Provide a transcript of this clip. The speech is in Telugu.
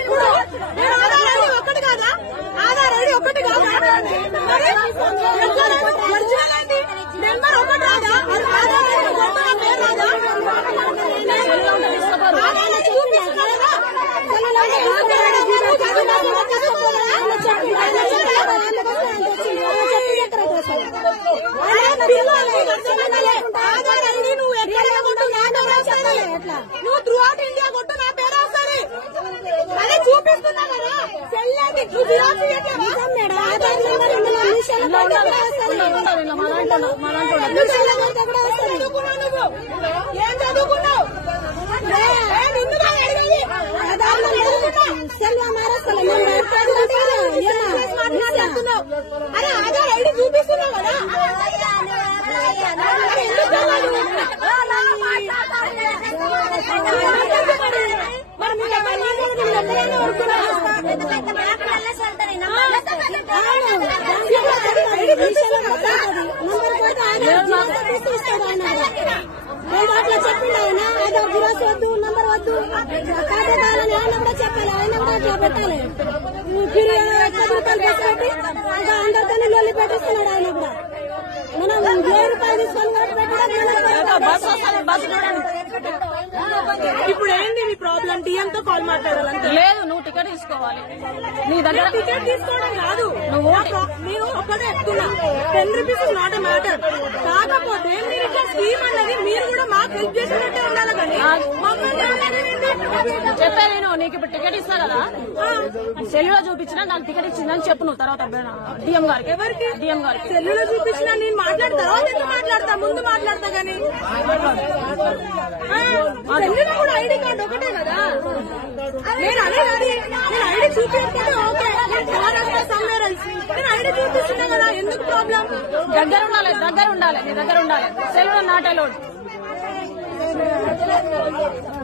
ఇప్పుడు ఆధార్ ఒకటి కాదా ఆధార్ ఐడి ఒకటి కాదా నెంబర్ ఒకటి రాదా ఆధార్ ఐడి కొత్త పేరు రాదా ఆధార్ చూపిస్తారా ఆధార్ ఐడి నువ్వు ఎక్కడ కొట్టు నా పేరు వస్తుంది నువ్వు త్రూ అవుట్ ఇండియా కొట్టు నా పేరు వస్తుంది అదే చూపిస్తున్నా కదా. నువ్వు జిరాక్స్ నిమిషాల పాటు కూడా వస్తుంది. నిమిషాల పాటు కూడా వస్తుంది. చదువుకున్నావు నువ్వు ఏం చదువుకున్నావు ఏ, ఏ, నిన్ను కాదు అడిగేది. ఆధార్ నెంబర్ సెల్ మారేస్తాను మాట్లాడుతున్నావు అరే ఆధార్ ఐడి చూపిస్తున్నావు కదా అరే, ఎందుకు కావాలి? మరి మీరు ఎవరిని మీరు ఎక్కడైనా ఉంటున్నారా? అట్లా చెప్పిండు ఆయన ఆధార్ జిరాక్స్ వద్దు నంబర్ వద్దు ఖాతా కావాలని ఆయన కూడా చెప్పాలి ఆయన కూడా అట్లా పెట్టాలి గిరి ఎక్కువ రూపాయలు పెట్టి ఇక అందరితో లొల్లి పెట్టిస్తున్నాడు ఆయన కూడా మనం వెయ్యి రూపాయలు తీసుకొని కూడా పెట్టడం ఇప్పుడు ఏంది మీ ప్రాబ్లం? డిఎం తో కాల్ మాట్లాడాలంటే. లేదు నువ్వు టికెట్ తీసుకోవాలి. నీ దగ్గర టికెట్ తీసుకోవడం కాదు. నువ్వు నా నేను ఒక్కటే చెప్తున్నా. Ten rupees not a matter కాకపోతే మీరు ఇట్లా స్కీమ్ అన్నది మీరు కూడా మాకు హెల్ప్ చేసినట్టే చెప్పేది నువ్వు నీకు ఇప్పుడు టికెట్ ఇస్తా కదా సెల్యూలో చూపించినా నాకు టికెట్ ఇచ్చిందని చెప్పు నువ్వు తర్వాత డిఎం గారికి. ఎవరికి? డిఎం గారికి. సెల్లులో చూపించిన నేను మాట్లాడతా. తర్వాత మాట్లాడతా? ముందు మాట్లాడతా గానీ. సెల్లులో కూడా ఐడి కార్డు ఒకటే కదా? నేను అదే నేను ఐడి ఓకే. నేను నేను ఐడి చూపిస్తున్నా కదా. ఎందుకు ప్రాబ్లం దగ్గర ఉండాలి దగ్గర ఉండాలి నీ దగ్గర ఉండాలి సెల్యూలో నాట్ అలౌడ్ 在这个行